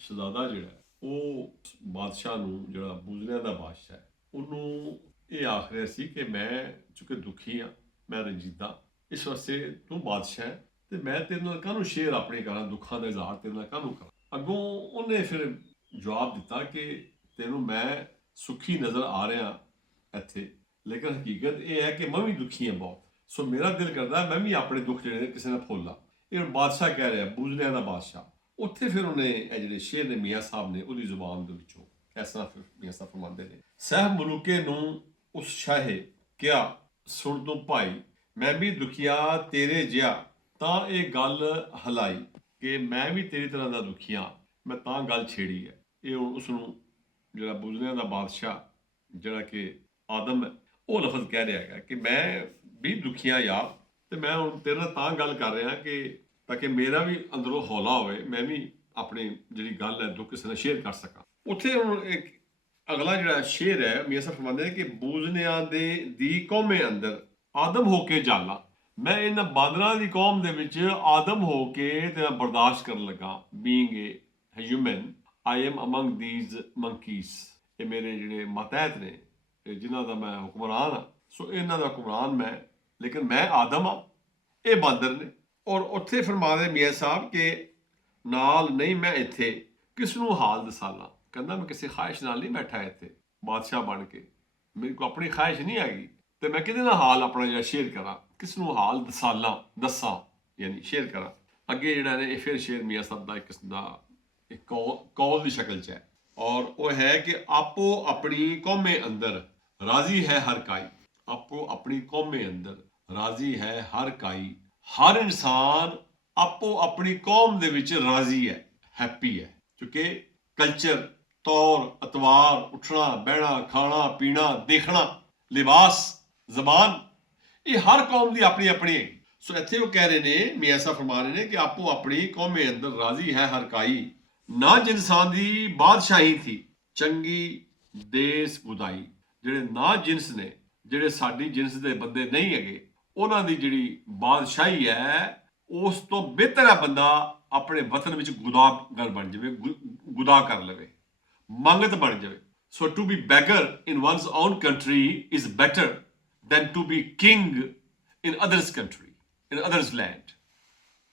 ਸ਼ਹਜ਼ਾਦਾ ਜਿਹੜਾ ਉਹ ਬਾਦਸ਼ਾਹ ਨੂੰ, ਜਿਹੜਾ ਬੂਜ਼ਲਿਆਂ ਦਾ ਬਾਦਸ਼ਾਹ ਹੈ, ਉਹਨੂੰ ਇਹ ਆਖ ਰਿਹਾ ਸੀ ਕਿ ਮੈਂ ਚੂੰਕਿ ਦੁਖੀ ਹਾਂ, ਮੈਂ ਰੰਜੀਦਾ, ਇਸ ਵਾਸਤੇ ਤੂੰ ਬਾਦਸ਼ਾਹ ਹੈ ਤੇ ਮੈਂ ਤੇਰੇ ਨਾਲ ਕਾਹਨੂੰ ਸ਼ੇਅਰ ਆਪਣੇ ਕਰਾਂ, ਦੁੱਖਾਂ ਦਾ ਇਜ਼ਹਾਰ ਤੇਰੇ ਨਾਲ ਕਾਹਨੂੰ ਕਰਾਂ। ਅੱਗੋਂ ਉਹਨੇ ਫਿਰ ਜਵਾਬ ਦਿੱਤਾ ਕਿ ਤੈਨੂੰ ਮੈਂ ਸੁਖੀ ਨਜ਼ਰ ਆ ਰਿਹਾ ਇੱਥੇ, ਲੇਕਿਨ ਹਕੀਕਤ ਇਹ ਹੈ ਕਿ ਮੈਂ ਵੀ ਦੁਖੀ ਹਾਂ ਬਹੁਤ, ਸੋ ਮੇਰਾ ਦਿਲ ਕਰਦਾ ਮੈਂ ਵੀ ਆਪਣੇ ਦੁੱਖ ਜਿਹੜੇ ਨੇ ਕਿਸੇ ਨਾਲ ਫੋਲਾਂ। ਇਹ ਬਾਦਸ਼ਾਹ ਕਹਿ ਰਿਹਾ, ਬੂਜ਼ਲਿਆਂ ਦਾ ਬਾਦਸ਼ਾਹ। ਉੱਥੇ ਫਿਰ ਉਹਨੇ ਇਹ ਜਿਹੜੇ ਸ਼ੇਰ ਨੇ ਮੀਆਂ ਸਾਹਿਬ ਨੇ ਉਹਦੀ ਜ਼ੁਬਾਨ ਦੇ ਵਿੱਚੋਂ ਇਸ ਤਰ੍ਹਾਂ ਫਿਰ ਮੀਆਂ ਸਾਹਿਬ ਫਰਮਾਉਂਦੇ ਨੇ, ਸਹਿਬ ਮਲੂਕੇ ਨੂੰ ਉਸ ਸ਼ਾਹੇ ਕਿਹਾ, ਸੁਣ ਤੂੰ ਭਾਈ ਮੈਂ ਵੀ ਦੁਖੀਆ ਤੇਰੇ ਜਿਹਾ, ਤਾਂ ਇਹ ਗੱਲ ਹਲਾਈ ਕਿ ਮੈਂ ਵੀ ਤੇਰੀ ਤਰ੍ਹਾਂ ਦਾ ਦੁਖੀਆ, ਮੈਂ ਤਾਂ ਗੱਲ ਛੇੜੀ ਹੈ। ਇਹ ਹੁਣ ਉਸਨੂੰ ਜਿਹੜਾ ਬੂਜ਼ਲਿਆਂ ਦਾ ਬਾਦਸ਼ਾਹ ਜਿਹੜਾ ਕਿ ਆਦਮ ਹੈ, ਉਹ ਲਫ਼ਜ਼ ਕਹਿ ਰਿਹਾ ਹੈਗਾ ਕਿ ਮੈਂ ਵੀ ਦੁਖੀਆ ਯਾਰ, ਤੇ ਮੈਂ ਹੁਣ ਤੇਰੇ ਨਾਲ ਤਾਂ ਗੱਲ ਕਰ ਰਿਹਾ ਕਿ ਤਾਂ ਕਿ ਮੇਰਾ ਵੀ ਅੰਦਰੋਂ ਹੌਲਾ ਹੋਵੇ, ਮੈਂ ਵੀ ਆਪਣੀ ਜਿਹੜੀ ਗੱਲ ਹੈ ਦੁੱਖ ਕਿਸੇ ਨਾਲ ਸ਼ੇਅਰ ਕਰ ਸਕਾਂ। ਉੱਥੇ ਹੁਣ ਇੱਕ ਅਗਲਾ ਜਿਹੜਾ ਸ਼ੇਰ ਹੈ ਮੀਆਂ ਸਾਹਿਬ ਫਰਮਾਉਂਦੇ ਨੇ ਕਿ ਬੂਜ਼ਲਿਆਂ ਦੀ ਕੌਮੇ ਅੰਦਰ ਆਦਮ ਹੋ ਕੇ ਜਾਲਾ, ਮੈਂ ਇਹਨਾਂ ਬਾਂਦਰਾਂ ਦੀ ਕੌਮ ਦੇ ਵਿੱਚ ਆਦਮ ਹੋ ਕੇ ਤੇ ਮੈਂ ਬਰਦਾਸ਼ਤ ਕਰਨ ਲੱਗਾ। Being a human I am among these monkeys, ਇਹ ਮੇਰੇ ਜਿਹੜੇ ਮਾਤਹਿਤ ਨੇ, ਜਿਨ੍ਹਾਂ ਦਾ ਮੈਂ ਹੁਕਮਰਾਨ ਹਾਂ, ਸੋ ਇਹਨਾਂ ਦਾ ਹੁਕਮਰਾਨ ਮੈਂ, ਲੇਕਿਨ ਮੈਂ ਆਦਮ ਹਾਂ, ਇਹ ਬਾਂਦਰ ਨੇ। ਔਰ ਉੱਥੇ ਫਰਮਾਉਂਦੇ ਮੀਆਂ ਸਾਹਿਬ ਕਿ ਨਾਲ ਨਹੀਂ ਮੈਂ ਇੱਥੇ ਕਿਸ ਨੂੰ ਹਾਲ ਦਸਾਲਾਂ, ਕਹਿੰਦਾ ਮੈਂ ਕਿਸੇ ਖਾਹਿਸ਼ ਨਾਲ ਨਹੀਂ ਬੈਠਾ ਇੱਥੇ ਬਾਦਸ਼ਾਹ ਬਣ ਕੇ, ਮੇਰੇ ਕੋਲ ਆਪਣੀ ਖਾਹਿਸ਼ ਨਹੀਂ ਹੈਗੀ, ਤੇ ਮੈਂ ਕਿਹਦੇ ਨਾਲ ਹਾਲ ਆਪਣਾ ਜਿਹੜਾ ਸ਼ੇਅਰ ਕਰਾਂ, ਕਿਸ ਨੂੰ ਹਾਲ ਦੱਸਾਂ ਯਾਨੀ ਸ਼ੇਅਰ ਕਰਾਂ। ਅੱਗੇ ਜਿਹੜਾ ਨੇ ਇਹ ਫਿਰ ਸ਼ੇਰ ਮੀਆਂ ਸਾਹਿਬ ਦਾ ਇੱਕ ਕਿਸਮ ਦਾ ਇੱਕ ਕੌਲ ਦੀ ਸ਼ਕਲ 'ਚ ਹੈ, ਔਰ ਉਹ ਹੈ ਕਿ ਆਪੋ ਆਪਣੀ ਕੌਮੇ ਅੰਦਰ ਰਾਜ਼ੀ ਹੈ ਹਰ ਕਾਈ, ਆਪੋ ਆਪਣੀ ਕੌਮੇ ਅੰਦਰ ਰਾਜ਼ੀ ਹੈ ਹਰ ਕਾਈ, ਹਰ ਇਨਸਾਨ ਆਪੋ ਆਪਣੀ ਕੌਮ ਦੇ ਵਿੱਚ ਰਾਜ਼ੀ ਹੈ, ਹੈਪੀ ਹੈ, ਕਿਉਂਕਿ ਕਲਚਰ, ਤੌਰ ਅਤਵਾਰ, ਉੱਠਣਾ ਬਹਿਣਾ, ਖਾਣਾ ਪੀਣਾ, ਦੇਖਣਾ, ਲਿਬਾਸ, ਜ਼ਬਾਨ, ਇਹ ਹਰ ਕੌਮ ਦੀ ਆਪਣੀ ਆਪਣੀ ਹੈ। ਸੋ ਇੱਥੇ ਉਹ ਕਹਿ ਰਹੇ ਨੇ, ਮੀਆਂ ਸਾਹਿਬ ਫਰਮਾ ਰਹੇ ਨੇ ਕਿ ਆਪੋ ਆਪਣੀ ਕੌਮੇ ਅੰਦਰ ਰਾਜ਼ੀ ਹੈ ਹਰ ਕਾਈ, ਨਾ ਜਿਨਸਾਨ ਦੀ ਬਾਦਸ਼ਾਹੀ ਥੀ ਚੰਗੀ ਦੇਸ ਬੁਦਾਈ, ਜਿਹੜੇ ਨਾ ਜਿਨਸ ਨੇ, ਜਿਹੜੇ ਸਾਡੀ ਜਿਨਸ ਦੇ ਬੰਦੇ ਨਹੀਂ ਹੈਗੇ, ਉਹਨਾਂ ਦੀ ਜਿਹੜੀ ਬਾਦਸ਼ਾਹੀ ਹੈ ਉਸ ਤੋਂ ਬਿਹਤਰ ਹੈ ਬੰਦਾ ਆਪਣੇ ਵਤਨ ਵਿੱਚ ਗੁਦਾਗਰ ਬਣ ਜਾਵੇ, ਗੁਦਾ ਕਰ ਲਵੇ, ਮੰਗਤ ਬਣ ਜਾਵੇ। So to be beggar in one's own country is better than to be king in others' country, in others' land.